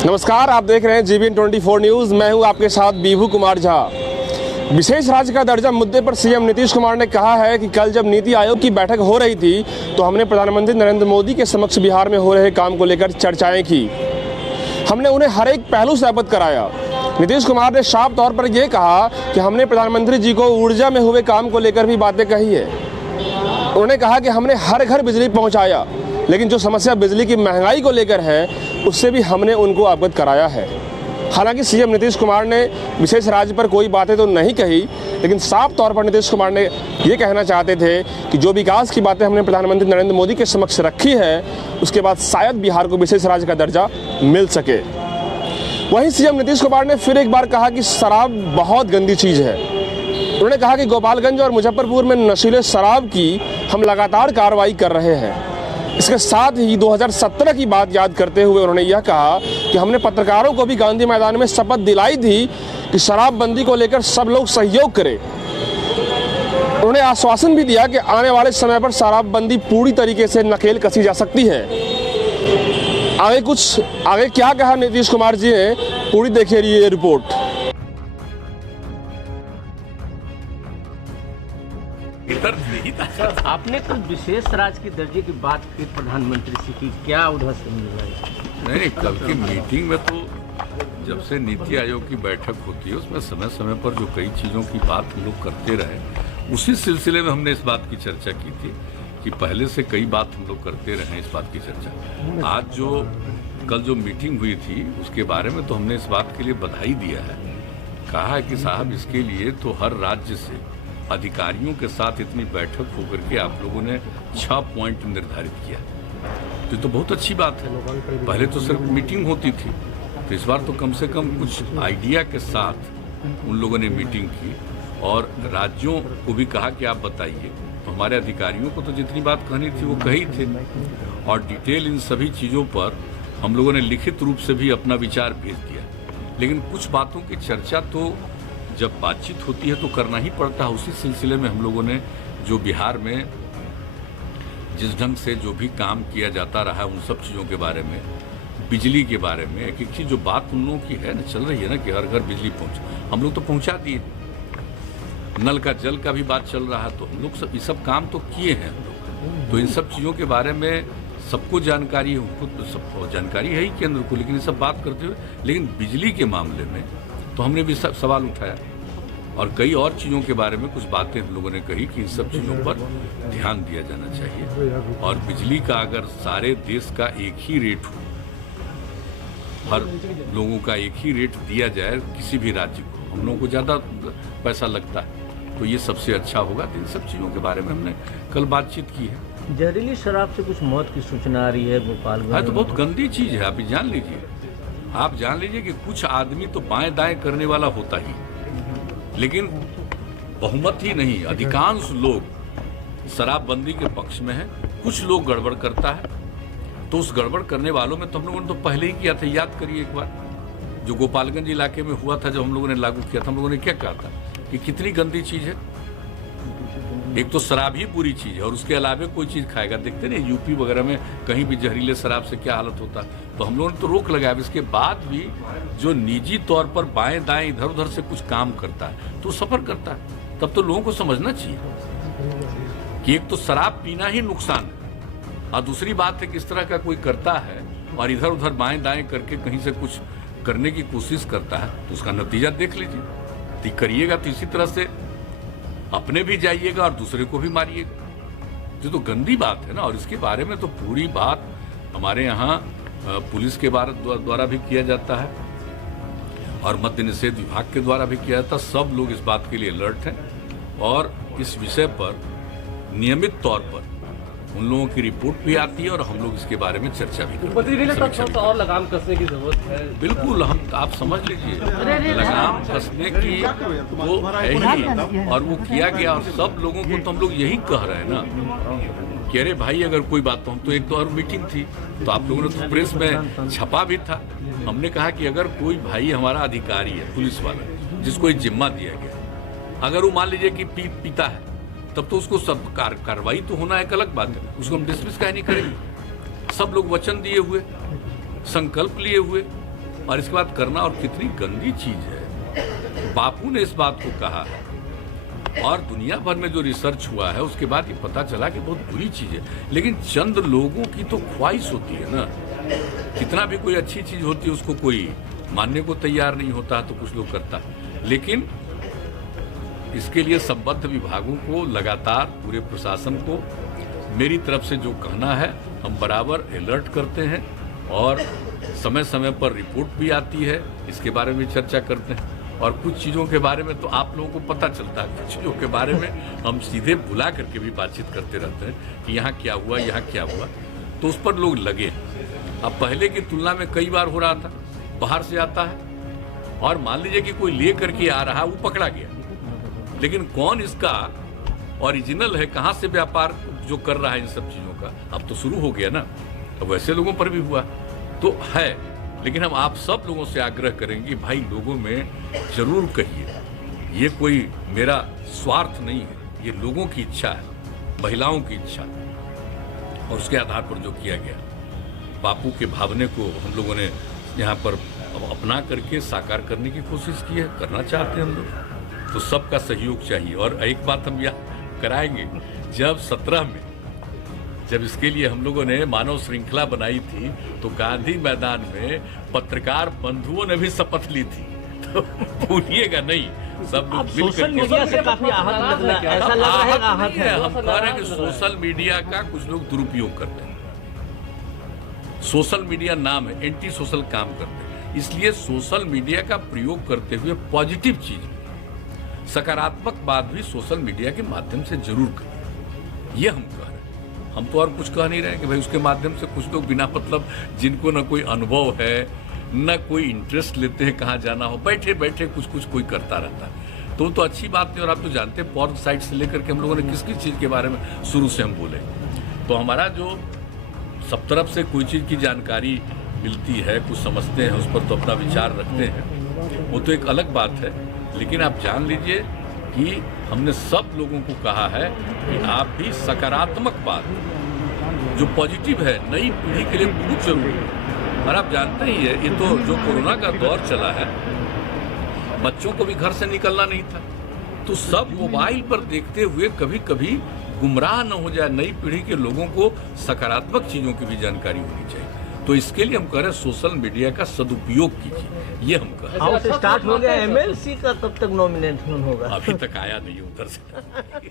नमस्कार, आप देख रहे हैं जीबीएन 24 न्यूज़। मैं हूं आपके साथ बीभू कुमार झा। विशेष राज्य का दर्जा मुद्दे पर सीएम नीतीश कुमार ने कहा है कि कल जब नीति आयोग की बैठक हो रही थी तो हमने प्रधानमंत्री नरेंद्र मोदी के समक्ष बिहार में हो रहे काम को लेकर चर्चाएं की। हमने उन्हें हर एक पहलू से अवगत कराया। नीतीश कुमार ने साफ तौर पर यह कहा कि हमने प्रधानमंत्री जी को ऊर्जा में हुए काम को लेकर भी बातें कही है। उन्होंने कहा कि हमने हर घर बिजली पहुँचाया, लेकिन जो समस्या बिजली की महंगाई को लेकर है उससे भी हमने उनको अवगत कराया है। हालांकि सीएम नीतीश कुमार ने विशेष राज्य पर कोई बातें तो नहीं कही, लेकिन साफ तौर पर नीतीश कुमार ने ये कहना चाहते थे कि जो विकास की बातें हमने प्रधानमंत्री नरेंद्र मोदी के समक्ष रखी है उसके बाद शायद बिहार को विशेष राज्य का दर्जा मिल सके। वहीं सीएम नीतीश कुमार ने फिर एक बार कहा कि शराब बहुत गंदी चीज़ है। उन्होंने कहा कि गोपालगंज और मुजफ्फरपुर में नशीले शराब की हम लगातार कार्रवाई कर रहे हैं। इसके साथ ही 2017 की बात याद करते हुए उन्होंने यह कहा कि हमने पत्रकारों को भी गांधी मैदान में शपथ दिलाई थी कि शराबबंदी को लेकर सब लोग सहयोग करें। उन्होंने आश्वासन भी दिया कि आने वाले समय पर शराबबंदी पूरी तरीके से नकेल कसी जा सकती है। आगे क्या कहा नीतीश कुमार जी ने, पूरी देखिए ये रिपोर्ट। आपने कुछ विशेष राज्य के दर्जे की बात की प्रधानमंत्री से की, क्या उधर से मिल रहा है? नहीं, कल की मीटिंग में तो जब से नीति आयोग की बैठक होती है उसमें समय समय पर जो कई चीज़ों की बात हम लोग करते रहे, उसी सिलसिले में हमने इस बात की चर्चा की थी कि पहले से कई बात हम लोग करते रहे इस बात की चर्चा। आज जो कल जो मीटिंग हुई थी उसके बारे में तो हमने इस बात के लिए बधाई दिया है। कहा है कि साहब इसके लिए तो हर राज्य से अधिकारियों के साथ इतनी बैठक होकर के आप लोगों ने 6 पॉइंट निर्धारित किया, तो बहुत अच्छी बात है। पहले तो सिर्फ मीटिंग होती थी, तो इस बार तो कम से कम कुछ आइडिया के साथ उन लोगों ने मीटिंग की और राज्यों को भी कहा कि आप बताइए। तो हमारे अधिकारियों को तो जितनी बात कहनी थी वो कही थी और डिटेल इन सभी चीज़ों पर हम लोगों ने लिखित रूप से भी अपना विचार भेज दिया। लेकिन कुछ बातों की चर्चा तो जब बातचीत होती है तो करना ही पड़ता है। उसी सिलसिले में हम लोगों ने जो बिहार में जिस ढंग से जो भी काम किया जाता रहा उन सब चीज़ों के बारे में, बिजली के बारे में एक चीज़ जो बात उन लोगों की है ना चल रही है ना कि हर घर बिजली हम लोग तो पहुंचा दिए। नल का जल का भी बात चल रहा है, तो हम लोग ये सब काम तो किए हैं हम लोग। तो इन सब चीज़ों के बारे में सबको जानकारी है, उनको तो सबको जानकारी है ही केंद्र को, लेकिन ये सब बात करते हुए लेकिन बिजली के मामले में तो हमने भी सवाल उठाया और कई और चीज़ों के बारे में कुछ बातें हम लोगों ने कही कि इन सब चीज़ों पर ध्यान दिया जाना चाहिए। और बिजली का अगर सारे देश का एक ही रेट हो, हर लोगों का एक ही रेट दिया जाए किसी भी राज्य को, हम लोगों को ज़्यादा पैसा लगता है तो ये सबसे अच्छा होगा। तो इन सब चीज़ों के बारे में हमने कल बातचीत की है। जहरीली शराब से कुछ मौत की सूचना आ रही है गोपालगंज। हाँ, तो बहुत गंदी चीज़ है। आप जान लीजिए, आप जान लीजिए कि कुछ आदमी तो बाएं दाएं करने वाला होता ही, लेकिन बहुमत ही नहीं, अधिकांश लोग शराबबंदी के पक्ष में है। कुछ लोग गड़बड़ करता है, तो उस गड़बड़ करने वालों में तो हम लोगों ने तो पहले ही किया था। याद करिए एक बार जो गोपालगंज इलाके में हुआ था, जब हम लोगों ने लागू किया था, हम लोगों ने क्या कहा था कि कितनी गंदी चीज़ है। एक तो शराब ही बुरी चीज़ है और उसके अलावा कोई चीज़ खाएगा। देखते नहीं यूपी वगैरह में कहीं भी जहरीले शराब से क्या हालत होता है। तो हम लोगों ने तो रोक लगाया। इसके बाद भी जो निजी तौर पर बाएं दाएं इधर उधर से कुछ काम करता है तो सफ़र करता है। तब तो लोगों को समझना चाहिए कि एक तो शराब पीना ही नुकसान है और दूसरी बात है कि इस तरह का कोई करता है और इधर उधर बाएं दाएं करके कहीं से कुछ करने की कोशिश करता है तो उसका नतीजा देख लीजिए। करिएगा तो इसी तरह से अपने भी जाइएगा और दूसरे को भी मारिएगा। ये तो गंदी बात है ना। और इसके बारे में तो पूरी बात हमारे यहाँ पुलिस के द्वारा भी किया जाता है और मद्य निषेध विभाग के द्वारा भी किया जाता है। सब लोग इस बात के लिए अलर्ट हैं और इस विषय पर नियमित तौर पर उन लोगों की रिपोर्ट भी आती है और हम लोग इसके बारे में चर्चा भी करते हैं। और लगाम कसने की जरूरत है। बिल्कुल, आप समझ लीजिए लगाम कसने की वो है ही और वो किया गया। और सब लोगों को तो हम लोग यही कह रहे हैं ना कि अरे भाई अगर कोई बात तो हम तो एक तो और मीटिंग थी तो आप लोगों ने तो प्रेस में छपा भी था। हमने कहा कि अगर कोई भाई हमारा अधिकारी है, पुलिस वाला, जिसको एक जिम्मा दिया गया, अगर वो मान लीजिए कि पीता है तब तो उसको सब कार्रवाई तो होना एक अलग बात है। उसको हम डिसमिस काहे नहीं करेंगे। सब लोग वचन दिए हुए, संकल्प लिए हुए और इसके बाद करना, और कितनी गंदी चीज है। बापू ने इस बात को कहा है और दुनिया भर में जो रिसर्च हुआ है उसके बाद ये पता चला कि बहुत बुरी चीज है। लेकिन चंद लोगों की तो ख्वाहिश होती है ना, कितना भी कोई अच्छी चीज होती है उसको कोई मानने को तैयार नहीं होता, तो कुछ लोग करता है। लेकिन इसके लिए संबद्ध विभागों को, लगातार पूरे प्रशासन को मेरी तरफ से जो कहना है, हम बराबर अलर्ट करते हैं और समय समय पर रिपोर्ट भी आती है, इसके बारे में चर्चा करते हैं। और कुछ चीज़ों के बारे में तो आप लोगों को पता चलता है, कुछ चीज़ों के बारे में हम सीधे बुला करके भी बातचीत करते रहते हैं कि यहाँ क्या हुआ, यहाँ क्या हुआ, तो उस पर लोग लगे। अब पहले की तुलना में कई बार हो रहा था, बाहर से आता है और मान लीजिए कि कोई ले करके आ रहा, वो पकड़ा गया, लेकिन कौन इसका ओरिजिनल है, कहाँ से व्यापार जो कर रहा है इन सब चीज़ों का, अब तो शुरू हो गया ना। अब वैसे लोगों पर भी हुआ तो है, लेकिन हम आप सब लोगों से आग्रह करेंगे, भाई लोगों में जरूर कहिए, ये कोई मेरा स्वार्थ नहीं है, ये लोगों की इच्छा है, महिलाओं की इच्छा, और उसके आधार पर जो किया गया, बापू के भावने को हम लोगों ने यहाँ पर अपना करके साकार करने की कोशिश की है, करना चाहते हैं हम लोग, तो सबका सहयोग चाहिए। और एक बात हम यहाँ कराएंगे, जब 17 में जब इसके लिए हम लोगों ने मानव श्रृंखला बनाई थी, तो गांधी मैदान में पत्रकार बंधुओं ने भी शपथ ली थी, तो भूलिएगा नहीं, सब लोग सोशल मीडिया से काफी आहत लग रहा है, ऐसा लग रहा है आहत है। हम कह रहे हैं कि सोशल मीडिया का कुछ लोग दुरुपयोग करते हैं। सोशल मीडिया नाम है, एंटी सोशल काम करते हैं, इसलिए सोशल मीडिया का प्रयोग करते हुए पॉजिटिव चीज, सकारात्मक बात भी सोशल मीडिया के माध्यम से जरूर करें, ये हम कह रहे हैं। हम तो और कुछ कह नहीं रहे कि भाई उसके माध्यम से कुछ लोग बिना मतलब, जिनको न कोई अनुभव है न कोई इंटरेस्ट लेते हैं कहाँ जाना हो, बैठे बैठे कुछ कुछ कोई करता रहता है, तो अच्छी बात नहीं। और आप तो जानते हैं पॉर्न साइट से लेकर के हम लोगों ने किस किस चीज़ के बारे में शुरू से हम बोले, तो हमारा जो सब तरफ से कोई चीज़ की जानकारी मिलती है, कुछ समझते हैं, उस पर तो अपना विचार रखते हैं, वो तो एक अलग बात है। लेकिन आप जान लीजिए कि हमने सब लोगों को कहा है कि आप भी सकारात्मक बात, जो पॉजिटिव है, नई पीढ़ी के लिए बहुत जरूरी है। और आप जानते ही है, ये तो जो कोरोना का दौर चला है, बच्चों को भी घर से निकलना नहीं था, तो सब मोबाइल पर देखते हुए कभी कभी गुमराह न हो जाए। नई पीढ़ी के लोगों को सकारात्मक चीज़ों की भी जानकारी होनी चाहिए, तो इसके लिए हम कह रहे हैं सोशल मीडिया का सदुपयोग कीजिए, ये हम कह रहे हैं। हाउस स्टार्ट हो गया, एमएलसी का कब तक नॉमिनेशन होगा? अभी तक आया नहीं उधर से।